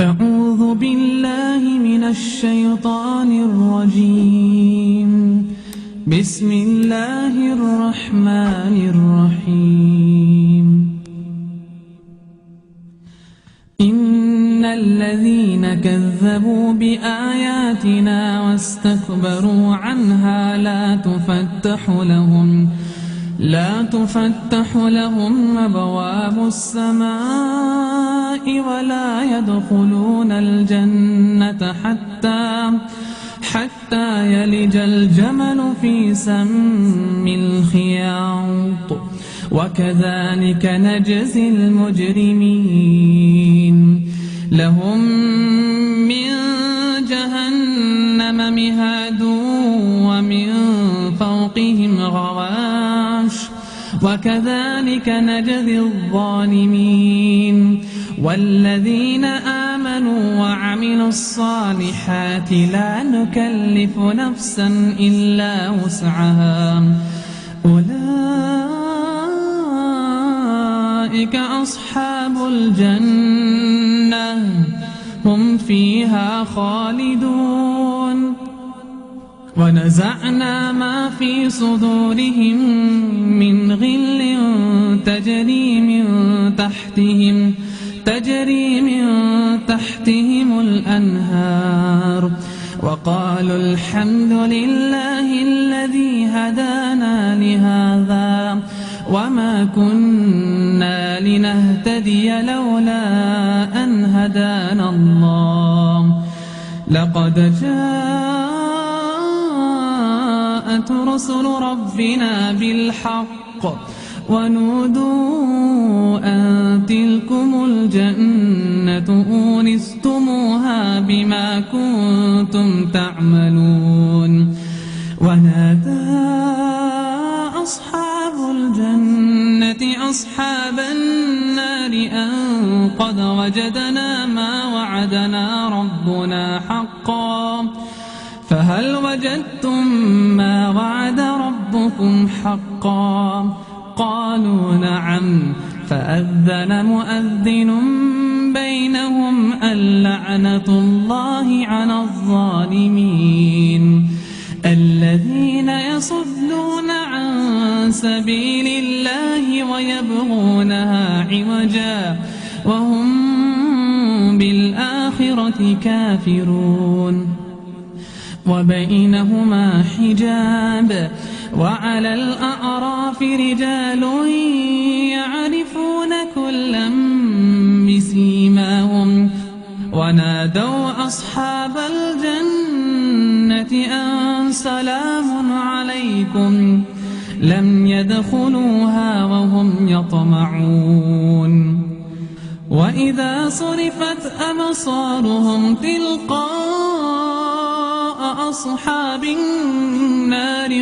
أعوذ بالله من الشيطان الرجيم. بسم الله الرحمن الرحيم. إن الذين كذبوا بآياتنا واستكبروا عنها لا تفتح لهم أبواب السماء ولا يدخلون الجنة حتى يلج الجمل في سم الخياط وكذلك نجزي المجرمين. لهم من جهنم مهاد ومن فوقهم غواش وكذلك نجزي الظالمين. والذين آمنوا وعملوا الصالحات لا نكلف نفسا إلا وسعها أولئك أصحاب الجنة هم فيها خالدون. ونزعنا ما في صدورهم من غل تجري من تحتهم الأنهار وقالوا الحمد لله الذي هدانا لهذا وما كنا لنهتدي لولا أن هدانا الله. لقد جاءت رسل ربنا بالحق ونودوا أن تلكم الجنة أورثتموها بما كنتم تعملون. ونادى أصحاب الجنة أصحاب النار أن قد وجدنا ما وعدنا ربنا حقا فهل وجدتم ما وعد ربكم حقا؟ قالوا نعم. فأذن مؤذن بينهم اللعنة الله على الظالمين. الذين يصدون عن سبيل الله ويبغونها عوجا وهم بالآخرة كافرون. وبينهما حجاب وعلى الأعراف رجال يعرفون كلا بسيماهم ونادوا أصحاب الجنة أن سلام عليكم لم يدخلوها وهم يطمعون. وإذا صرفت أبصارهم تلقاء أصحاب النار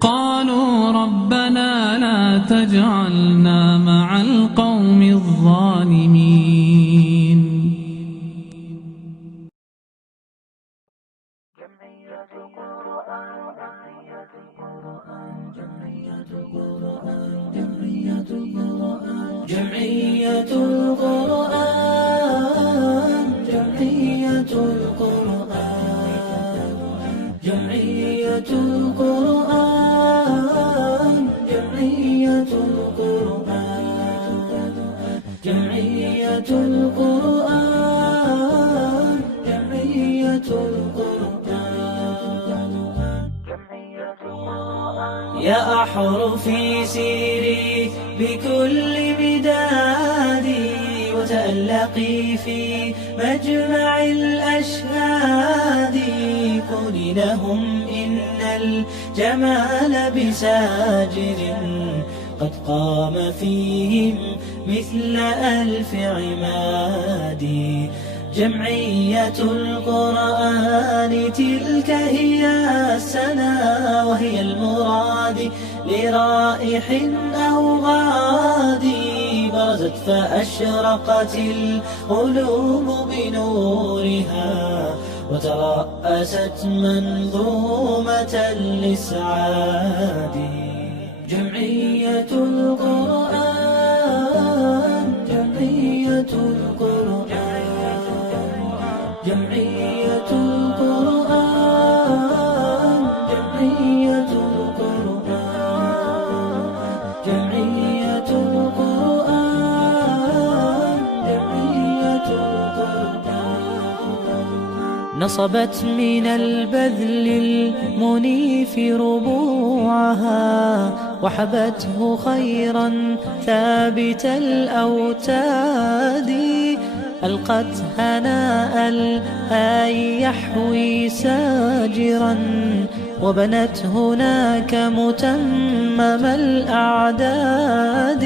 قالوا ربنا لا تجعلنا مع القوم الظالمين. جمعية القرآن جمعية القرآن جمعية القرآن جمعية القرآن جمعية القرآن جمعية القرآن يا أحرفي سيري بكل بدادي وتألقي في مجمع الأشهاد. قولي لهم إن الجمال بساجر قد قام فيهم مثل ألف عماد. جمعية القرآن تلك هي السنا وهي المراد لرائح أو غادي برزت فأشرقت القلوب بنورها وترأست منظومة الإسعاد. جمعية القرآن جمعية القرآن نصبت من البذل المنيف ربوعها، وحبته خيرا ثابت الأوتاد، ألقت هناء الآي يحوي ساجرا، وبنت هناك متمم الأعداد.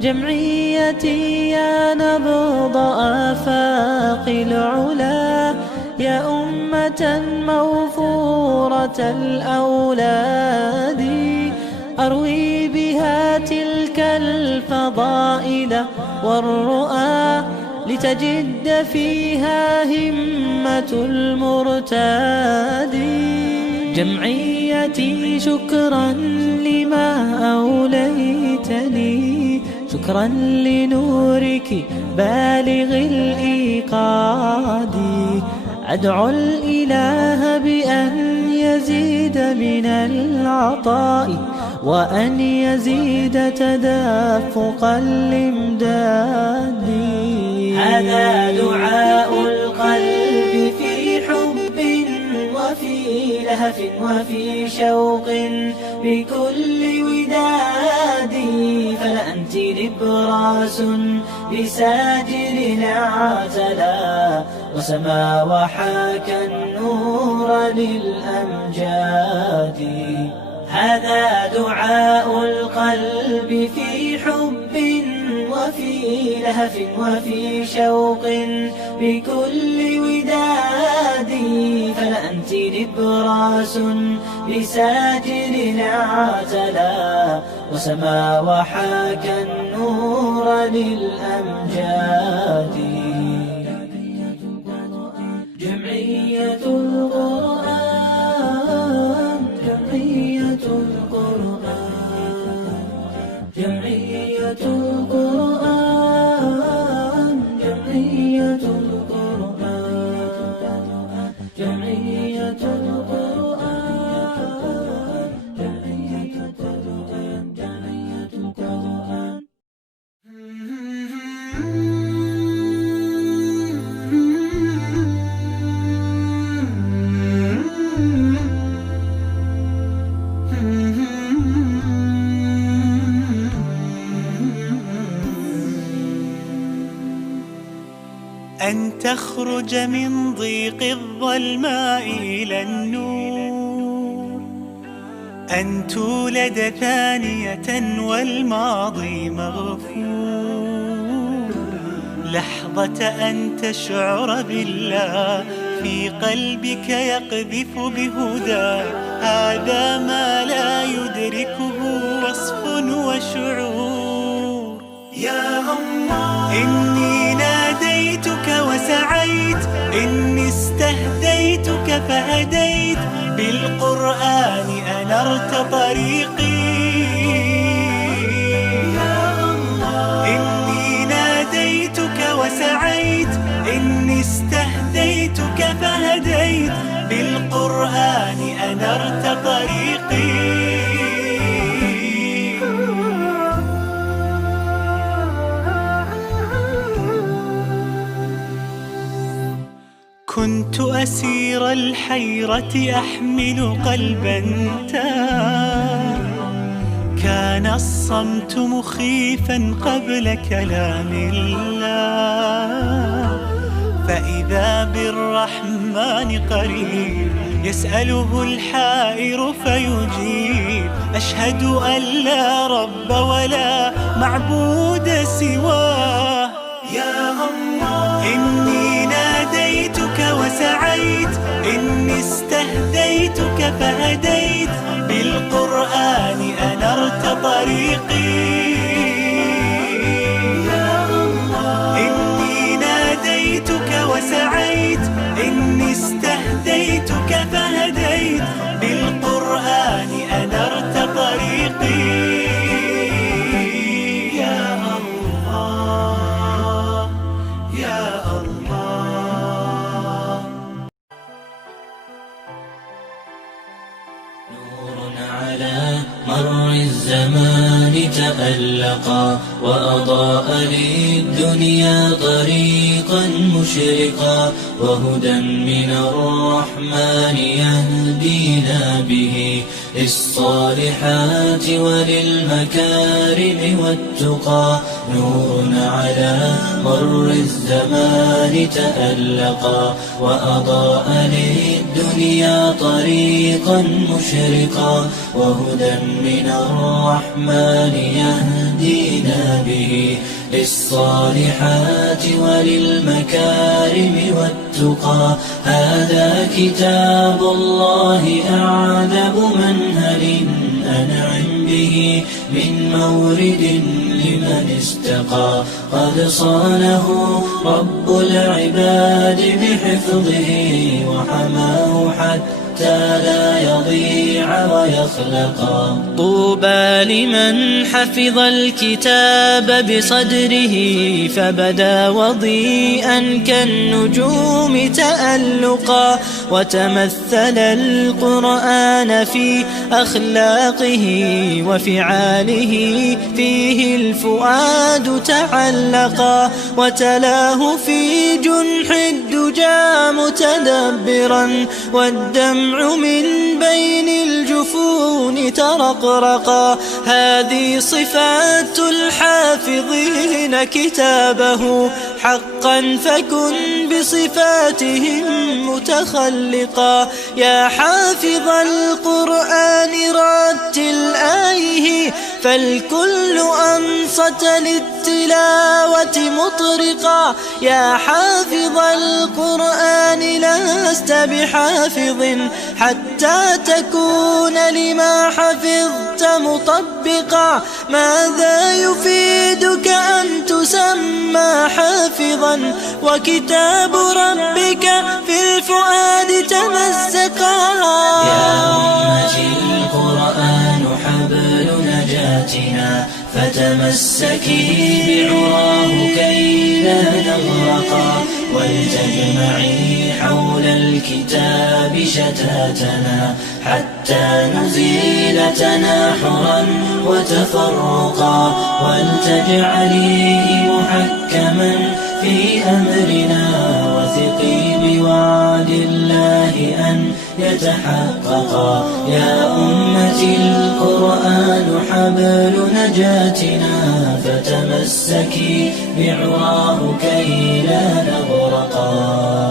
جمعيتي يا نبض آفاق العلا، يا أمة موفورة الأولاد، أروي بها تلك الفضائل والرؤى، لتجد فيها همة المرتاد. جمعيتي شكرا لما أوليتني، شكرا لنورك بالغ الإيقاد، أدعو الإله بأن يزيد من العطاء، وأن يزيد تدافق الإمداد. هذا دعاء القلب في حب وفي لهف وفي شوق بكل وداد، فلأنت نبراس بساجر اعتلى، وسما وحاك النور للأمجاد. هذا دعاء القلب في حب وفي لهف وفي شوق بكل وداد، فلأنت نبراس بساجر اعتلى، وسما وحاك النور للأمجاد. جمعية القرآن، جمعية القرآن، جمعية القرآن، جمعية القرآن، جمعية القرآن، جمعية القرآن، جمعية القرآن. أن تخرج من ضيق الظلماء إلى النور، أن تولد ثانية والماضي مغفور، لحظة أن تشعر بالله في قلبك يقذف بهدى، هذا ما لا يدركه وصف وشعور. يا الله إني ناديتك وسعيت، إني استهديتك فهديت، بالقرآن أنرت طريقي. يا الله إني ناديتك وسعيت، إني استهديتك فهديت، بالقرآن أنرت طريقي. كنت أسير الحيرة أحمل قلبا تاه، كان الصمت مخيفا قبل كلام الله، فإذا بالرحمن قريب يسأله الحائر فيجيب، أشهد أن لا رب ولا معبود سواه. يا الله إني ناديتك وسعيت، إني استهديتك فهديت، بالقرآن أنرت طريقي. يا الله إني ناديتك وسعيت، إني استهديتك فهديت، بالقرآن أنرت طريقي. يا الله يا الله. نور على مر الزمان تألقا وأضاء للدنيا طريقا مشرقا وهدى من الرحمن يهدينا به للصالحات وللمكارم والتقى نور على مر الزمان تألقا وأضاء للدنيا طريقا مشرقا وهدى من الرحمن يهدينا به للصالحات وللمكارم والتقى هذا كتاب الله أعذب منهل أنعم به من مورد لمن استقى قد صانه رب العباد بحفظه وحماه حتى لا يضيع ويخلقا طوبى لمن حفظ الكتاب بصدره فبدا وضيئا كالنجوم تألقا وتمثل القرآن في أخلاقه وفعاله فيه الفؤاد تعلقا وتلاه في جنح الدجى متدبرا والدمع من بين الجفون ترقرقا هذه صفات الحافظين كتابه حقا فكن بصفاتهم متخلقا يا حافظ القرآن رتل آيه فالكل أنصت للتلاوة مطرقا يا حافظ القرآن لست بحافظ حتى تكون لما حفظت مطبقا ماذا يفيدك أن تسمى حافظا وكتاب ربك في الفؤاد تمزقا يا أمتي القرآن حبل نجاتنا فتمسكي بعراه كي لا نغرقا ولتجمعي حول الكتاب شتاتنا حتى نزيل تناحرا وتفرقا ولتجعليه محكما في أمرنا وثقي بوعد الله أن يتحققا يا أمتي القرآن حبل نجاتنا فتمسكي بعراه كي لا نغرقا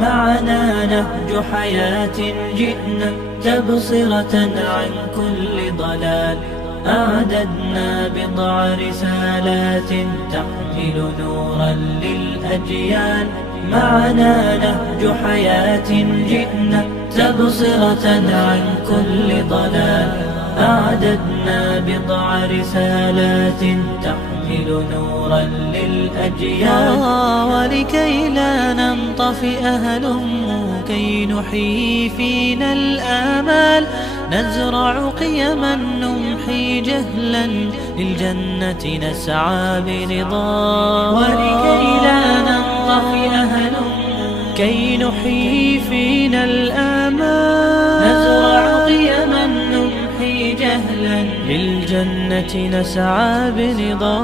معنا نهج حياة جئنا تبصرة عن كل ضلال أعددنا بضع رسالات تحمل نورا للأجيال معنا نهج حياة جئنا تبصرة عن كل ضلال أعددنا بضع رسالات تحمل نورا للأجيال ولكي لا ننطفئ هلم كي نحيي فينا الآمال نزرع قيما نمحي جهلا للجنة نسعى برضا ولكي لا ننطفئ هلم كي نحيي فينا الآمال نزرع قيما نمحي جهلا للجنة نسعى برضا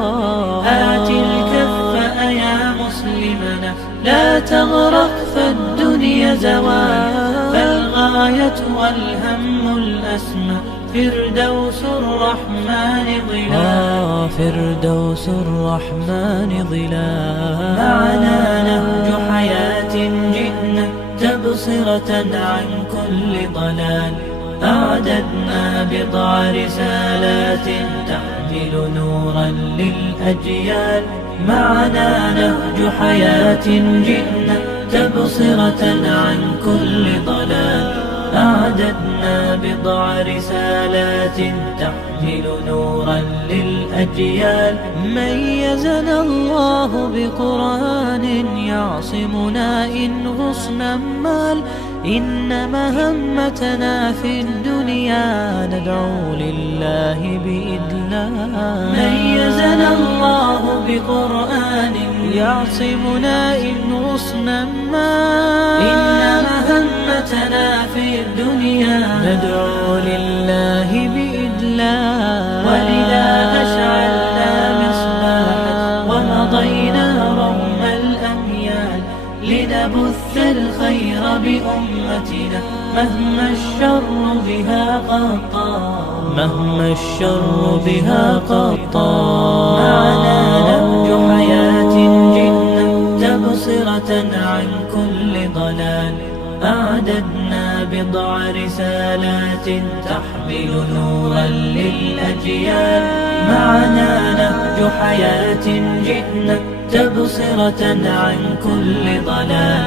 آت الكف يا مسلمنا لا تغرق فالدنيا زوال فالغاية والهم الأسمى فردوس الرحمن ظلال فردوس الرحمن ظلال معنا نهج حياة جئنا تبصرة عن كل ضلال أعددنا بضع رسالات تحمل نورا للأجيال معنا نهج حياة جئنا تبصرة عن كل ضلال أعددنا بضع رسالات تحمل نورا للأجيال. ميزنا الله بقرآن يعصمنا إن غصنا مال. إن مهمتنا في الدنيا ندعو لله بإدلال. ميزنا الله بقرآن يعصمنا إن غصنا مال. إن مهمتنا في الدنيا ندعو لله بإدلال. ولذا أشعلنا مصباحا ومضينا رغم الأميال لنبث الخير بأمتنا مهما الشر بها قد طال. مهما الشر بها قد طال. معنا نهج حياة جئنا تبصرة عن كل ضلال. أعددنا بضع رسالات تحمل نورا للأجيال. معنا نهج حياة جئنا تبصرة عن كل ضلال.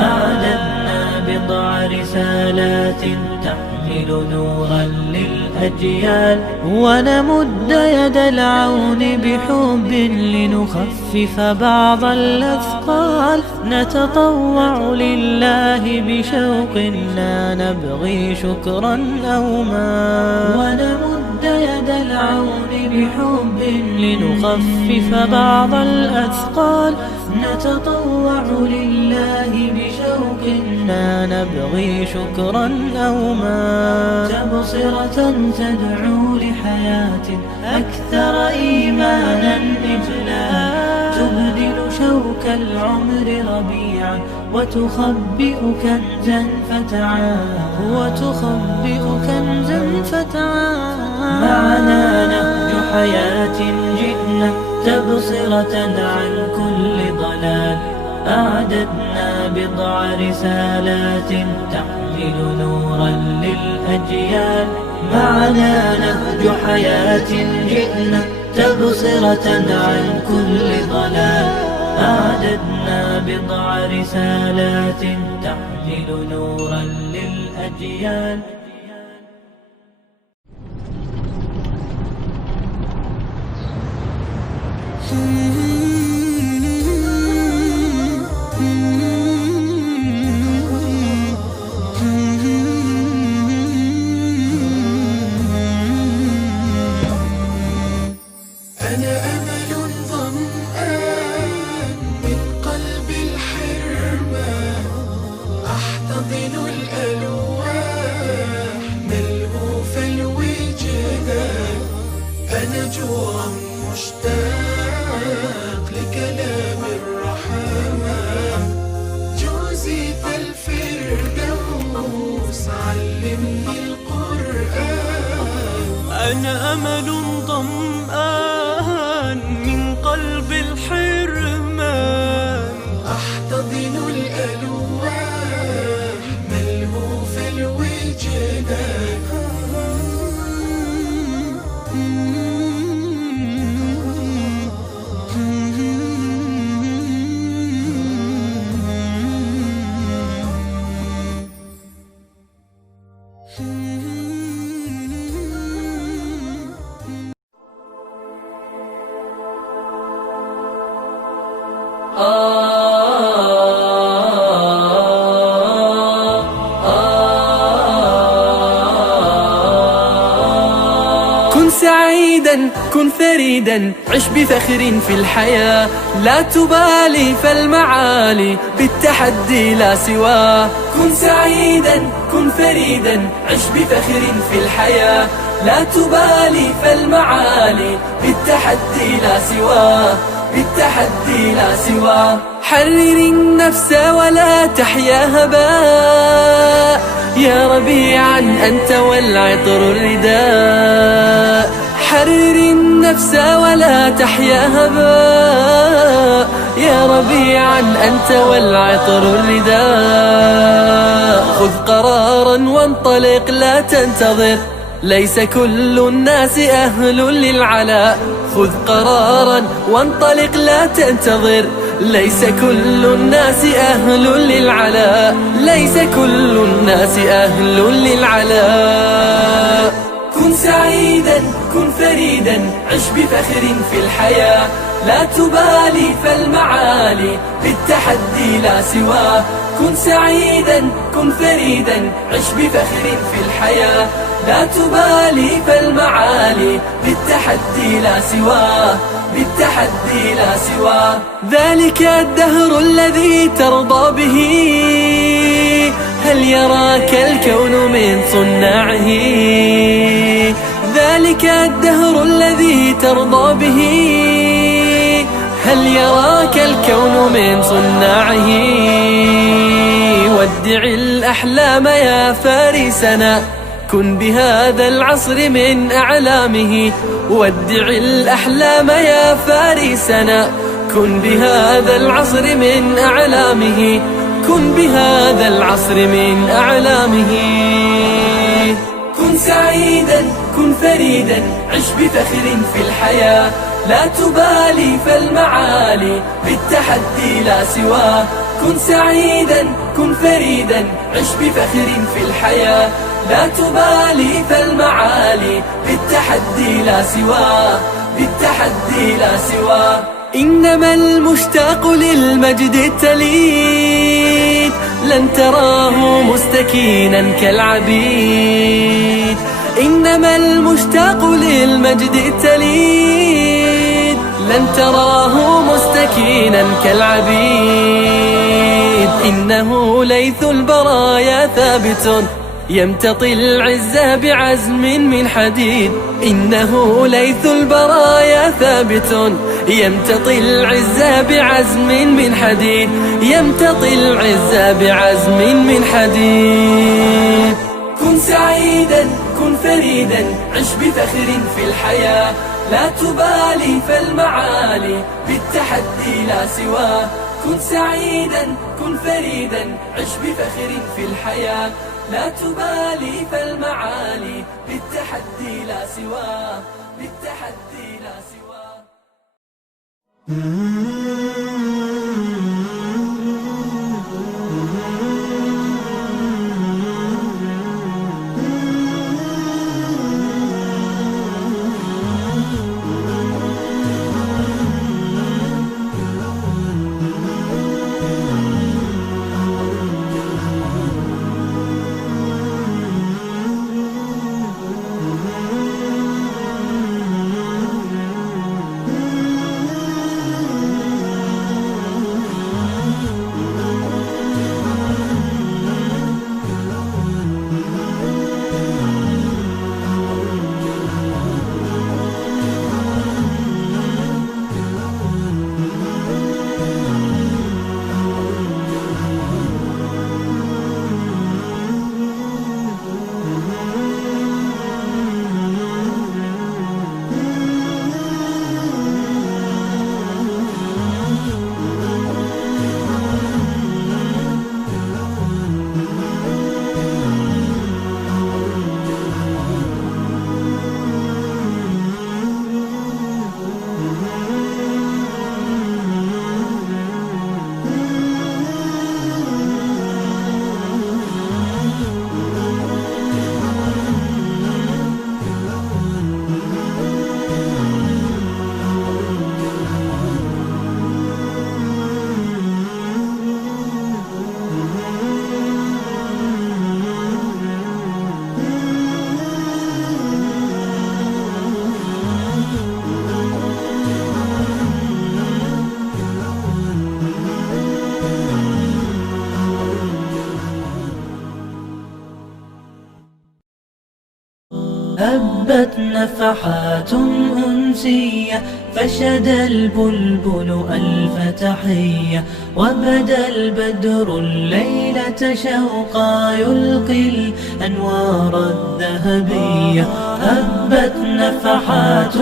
أعددنا بضع رسالات تحمل نورا للأجيال. ونمد يد العون بحب لنخفف بعض الأثقال. نتطوع لله بشوق لا نبغي شكرا أو مال. ونمد يد العون بحب لنخفف بعض الأثقال. نتطوع لله بشوق لا نبغي شكرا أو مال. تبصرة تدعو لحياة أكثر إيمانا إجلال. تبدل شوك العمر ربيعا وتخبئ كنزا فتعال. وتخبئ كنزا فتعال. معنا نهج حياة جئنا تبصرة عن كل ضلال. أعددنا بضع رسالات تحمل نورا للأجيال. معنا نهج حياة جئنا تبصرة عن كل ضلال. أعددنا بضع رسالات تحمل نورا للأجيال. أنا أمل ظمآن من قلب الحرمان. أحتضن الألواح ملهوف الوجدان. أنا جوع مشتاق لكلام الرحمن. جوزيت الفردوس علمني القرآن. أنا أمل ظمآن من قلب الحرمان. أحتضن الألوان ملهوف الوجدان. كن سعيدا كن فريدا عش بفخر في الحياة. لا تبالي فالمعالي بالتحدي لا سواه. كن سعيدا كن فريدا عش بفخر في الحياة. لا تبالي فالمعالي بالتحدي لا سواه. بالتحدي لا سواه. حرر النفس ولا تحيا هباء. يا ربيعا أنت والعطر الرداء. حرر النفس ولا تحيا هباء. يا ربيعا أنت والعطر الرداء. خذ قرارا وانطلق لا تنتظر. ليس كل الناس أهل للعلاء، خذ قرارا وانطلق لا تنتظر. ليس كل الناس أهل للعلاء، ليس كل الناس أهل للعلاء. كن سعيدا كن فريدا، عش بفخر في الحياة، لا تبالي فالمعالي بالتحدي لا سواه. كن سعيدا كن فريدا، عش بفخر في الحياة، لا تبالي فالمعالي بالتحدي لا سواه، بالتحدي لا سواه. ذلك الدهر الذي ترضى به، هل يراك الكون من صناعه؟ ذلك الدهر الذي ترضى به، هل يراك الكون من صناعه؟ ودع الأحلام يا فارسنا، كن بهذا العصر من أعلامه. ودع الأحلام يا فارسنا، كن بهذا العصر من أعلامه، كن بهذا العصر من أعلامه. كن سعيدا كن فريدا، عش بفخر في الحياة، لا تبالي فالمعالي بالتحدي لا سواه. كن سعيدا كن فريدا، عش بفخر في الحياة، لا تبالي فالمعالي بالتحدي لا سواه، بالتحدي لا سواه. إنما المشتاق للمجد التليد، لن تراه مستكينا كالعبيد. إنما المشتاق للمجد التليد، لن تراه مستكينا كالعبيد. إنه ليث البرايا ثابت، يمتطي العز بعزم من حديد. إنه ليث البرايا ثابت، يمتطي العز بعزم من حديد، يمتطي العز بعزم من حديد. كن سعيدا كن فريدا، عش بفخر في الحياة، لا تبالي فالمعالي بالتحدي لا سواه. كن سعيدا كن فريدا، عش بفخر في الحياة، لا تبالي فالمعالي بالتحدي لا سواه، بالتحدي لا سواه. هبت نفحات أنسية، فشد البلبل ألف تحية، وبدا البدر الليلة شوقا يلقي الأنوار الذهبية. هبت نفحات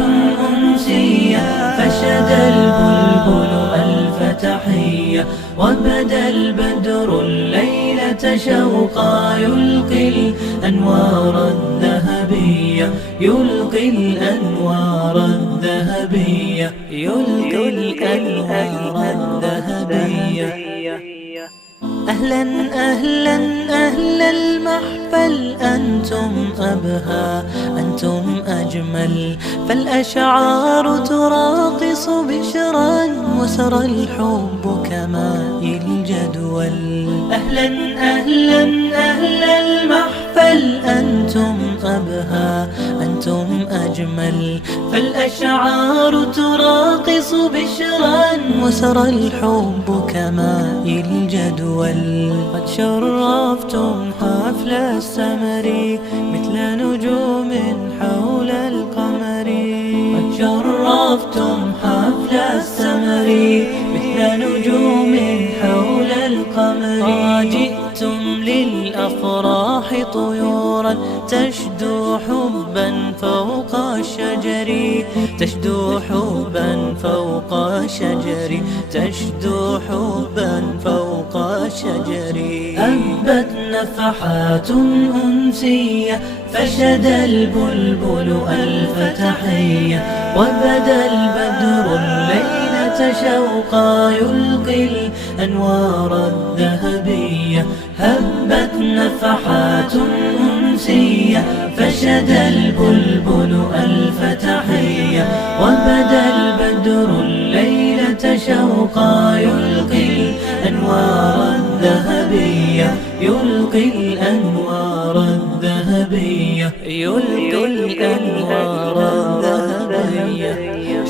أنسية، فشد البلبل ألف تحية، وبدا البدر الليلة شوقا يلقي الأنوار الذهبية. الذهبية يلقي الأنوار الذهبية يلقي الأنوار الذهبية. أهلا أهلا أهل المحفل أنتم أبهى أنتم أجمل، فالأشعار تراقص بشرا وسرى الحب كماء الجدول. أهلا أهلا أهل المحفل أنتم أبهى أنتم أجمل، فالأشعار تراقص بشرا وسرى الحب كماء الجدول. قد شرفتم حفل السمر مثل نجوم حول القمر. قد شرفتم حفل السمر مثل نجوم حول القمر. جئتم للأفراح طيورا تشدو حبا فوق الشجر تشدو حبا فوق الشجر تشدو حبا فوق الشجر. هبت نفحات أنسية فشد البلبل ألف تحية، وبدا البدر الليلة شوقا يلقي الأنوار الذهبية. هبت نفحات أنسية فشد البلبل ألف تحية، وبدا البدر الليلة شوقا يلقي الأنوار الذهبية يلقي الأنوار الذهبية يلقي الأنوار الذهبية.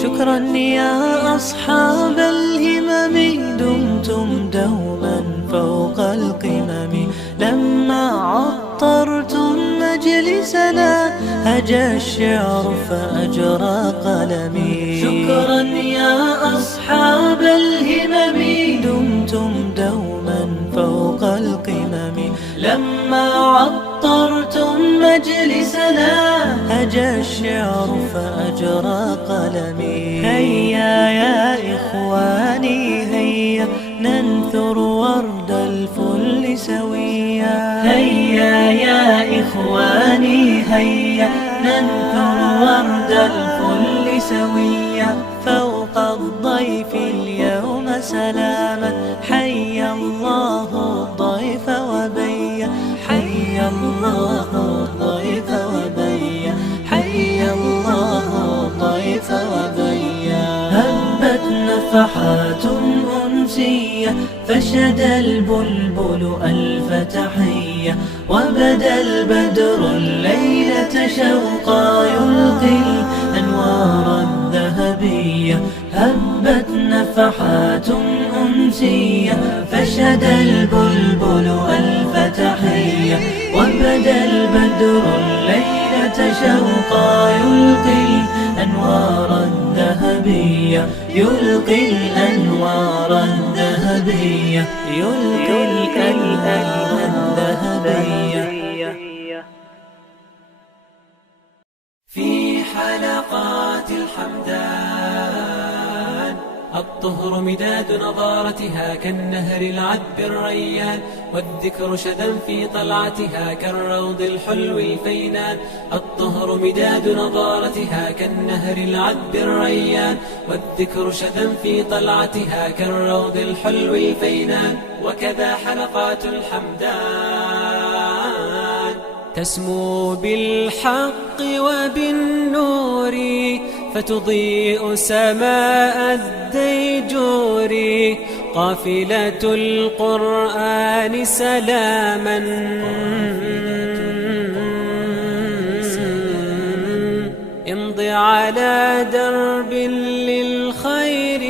شكرا يا أصحاب الهمم دمتم دوما فوق القمم، لما عطرتم مجلسنا هجى الشعر فأجرى قلمي. شكرا يا أصحاب الهمم دمتم دوما فوق القمم، لما عطرتم مجلسنا هجى الشعر فأجرى قلمي. هيا يا إخواني هيا ننثر ورد الفل سويا. هيا يا إخواني هيا ننثر ورد الفل سويا. فوق الضيف اليوم سلاما حيا الله الضيف وبيا حيا الله الضيف وبيا حيا الله الضيف وبيا. هبت نفحات أنسية فشد البلبل ألف تحية، وبدا البدر الليلة شوقا يلقي الأنوار الذهبية. هبت نفحات أنسية فشد البلبل ألف تحية، وبدا البدر الليلة شوقا يلقي الأنوار الذهبية يلقي الأنوار الذهبية يلقي الأنوار الذهبية. في حلقات الحمدان الطهر مداد نضارتها كالنهر العذب الريان، والذكر شذا في طلعتها كالروض الحلو الفينان. الطهر مداد نضارتها كالنهر العذب الريان، والذكر شذا في طلعتها كالروض الحلو الفينان. وكذا حلقات الحمدان تسمو بالحق وبالنور فتضيء سماء الديجور. قافلة القرآن سلاما امض على درب للخير.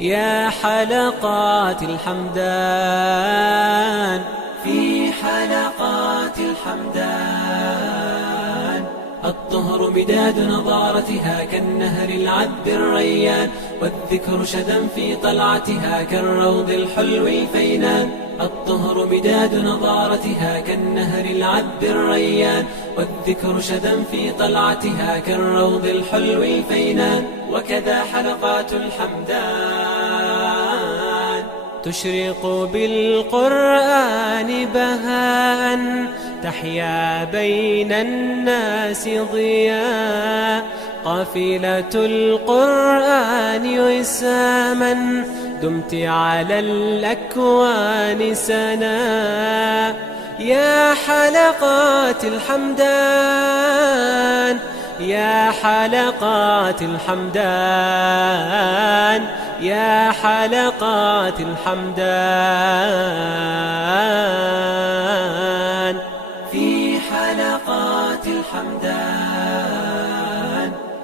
يا حلقات الحمدان في حلقات الحمدان الطهر مداد نضارتها كالنهر العذب الريان، والذكر شذا في طلعتها كالروض الحلو الفينان. الطهر مداد نضارتها كالنهر العذب الريان، والذكر شذا في طلعتها كالروض الحلو الفينان. وكذا حلقات الحمدان تشرق بالقرآن بهاء تحيا بين الناس ضياء. قافلة القرآن وساما دمت على الأكوان سنا. يا حلقات الحمدان يا حلقات الحمدان يا حلقات الحمدان. في حلقات الحمدان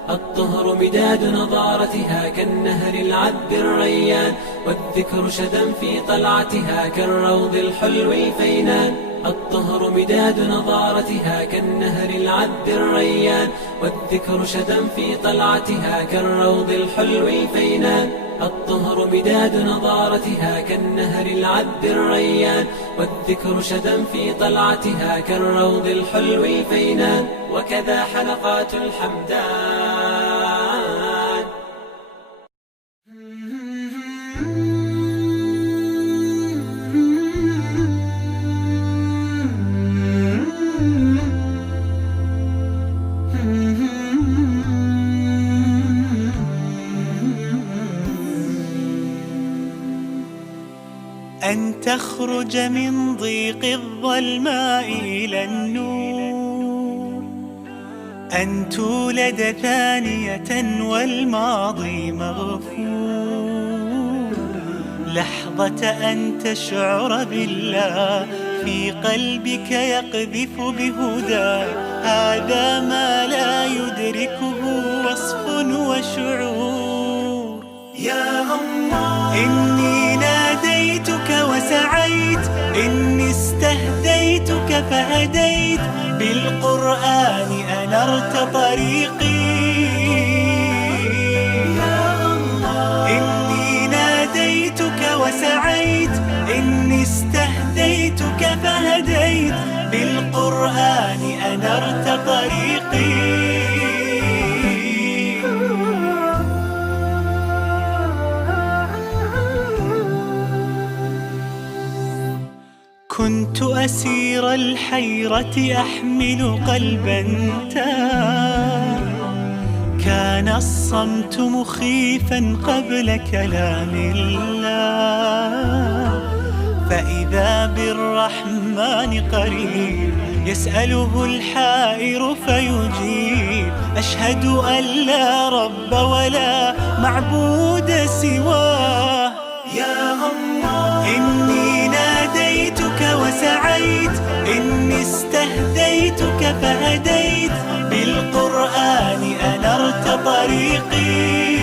الطهر مداد نضارتها كالنهر العذب الريان، والذكر شدا في طلعتها كالروض الحلو الفينان. الطهر مداد نضارتها كالنهر العذب الريان، والذكر شدا في طلعتها كالروض الحلو الفينان. الطهر مداد نضارتها كالنهر العذب الريان، والذكر شدا في طلعتها كالروض الحلو الفينان. وكذا حلقات الحمدان. أن تخرج من ضيق الظلماء إلى النور، أن تولد ثانية والماضي مغفور، لحظة أن تشعر بالله في قلبك يقذف بهدى، هذا ما لا يدركه وصف وشعور. يا الله إني ناديتك وسعيت، إني استهديتك فهديت، بالقرآن أنرت طريقي. يا الله إني ناديتك وسعيت، إني استهديتك فهديت، بالقرآن أنرت طريقي. كنت أسير الحيرة أحمل قلبا تاه، كان الصمت مخيفا قبل كلام الله، فإذا بالرحمن قريب يسأله الحائر فيجيب، أشهد أن لا رب ولا معبود سواه. يا الله إني ناديتك وسعيت، إني استهديتك فهديت، بالقرآن أنرت طريقي.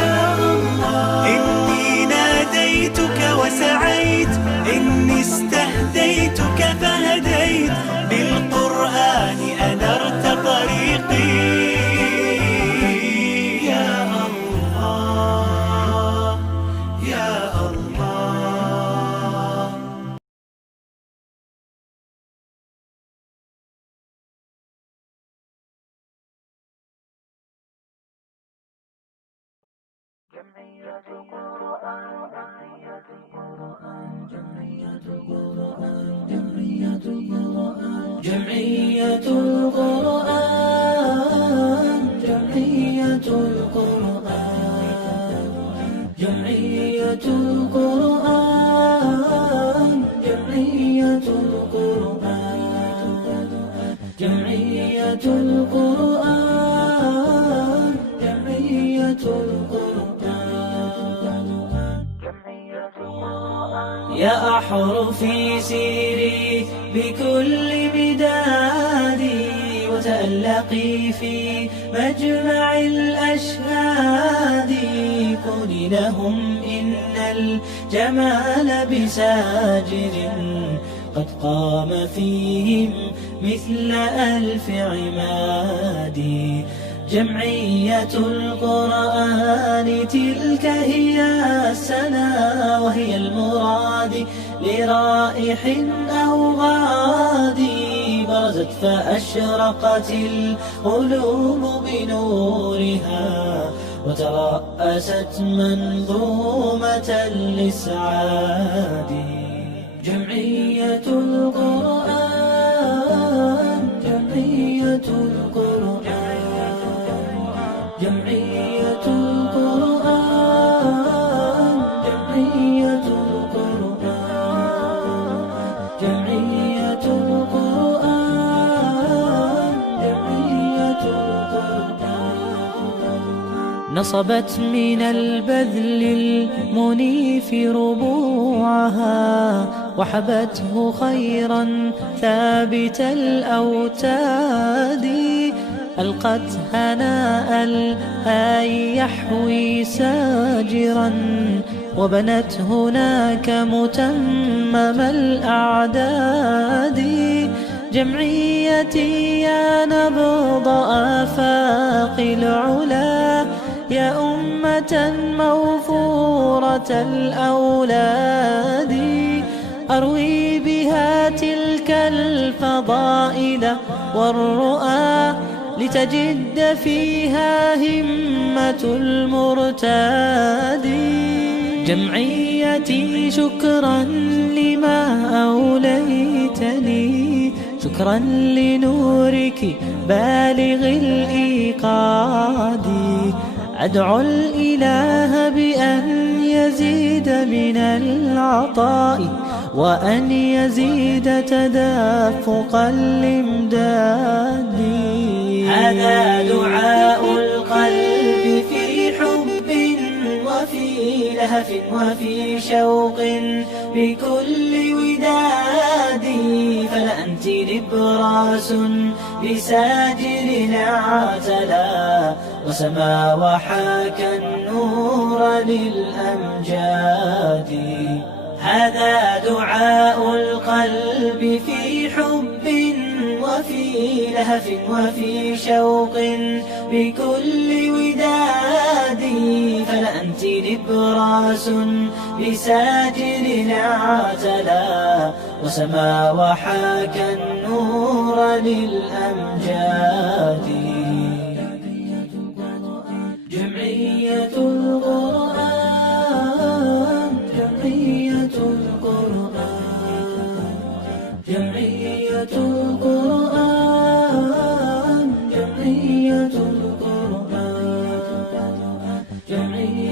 يا الله إني ناديتك وسعيت، إني استهديتك فهديت، بالقرآن أنرت طريقي. يا الله يا الله. جمعية القرآن جمعية القرآن جمعية القرآن جمعية القرآن جمعية القرآن جمعية القرآن جمعية القرآن جمعية القرآن جمعية القرآن جمعية القرآن. يا أحرفي سيري بكل بدادي، وتألقي في مجمع الأشهاد، قولي لهم إن الجمال بساجر قد قام فيهم مثل ألف عماد. جمعية القرآن تلك هي السنا، وهي المراد لرائح أو غادي، برزت فأشرقت القلوب بنورها، وترأست منظومة الإسعاد. جمعية القرآن، جمعية القرآن، جمعية القرآن، جمعية القرآن، جمعية القرآن، جمعية القرآن. نصبت من البذل المنيف ربوعها، وحبته خيرا ثابت الأوتاد، ألقت هناء الآي يحوي ساجرا، وبنت هناك متمم الأعداد. جمعيتي يا نبض آفاق العلا، يا أمة موفورة الأولاد، أروي بها تلك الفضائل والرؤى، لتجد فيها همة المرتاد. جمعيتي شكرا لما أوليتني، شكرا لنورك بالغ الإيقاد، أدعو الإله بأن يزيد من العطاء، وأن يزيد تدافق الإمداد. هذا دعاء القلب في حب وفي لهف وفي شوق بكل وداد، فلأنت نبراس بساجر اعتلى، وسما وحاك النور للأمجاد. هذا دعاء القلب في حب وفي لهف وفي شوق بكل وداد، فلأنت نبراس بساجر اعتلى، وسما وحاك النور للأمجاد. جمعية القرآن، جمعية القرآن، جمعية القرآن، جمعية القرآن، جمعية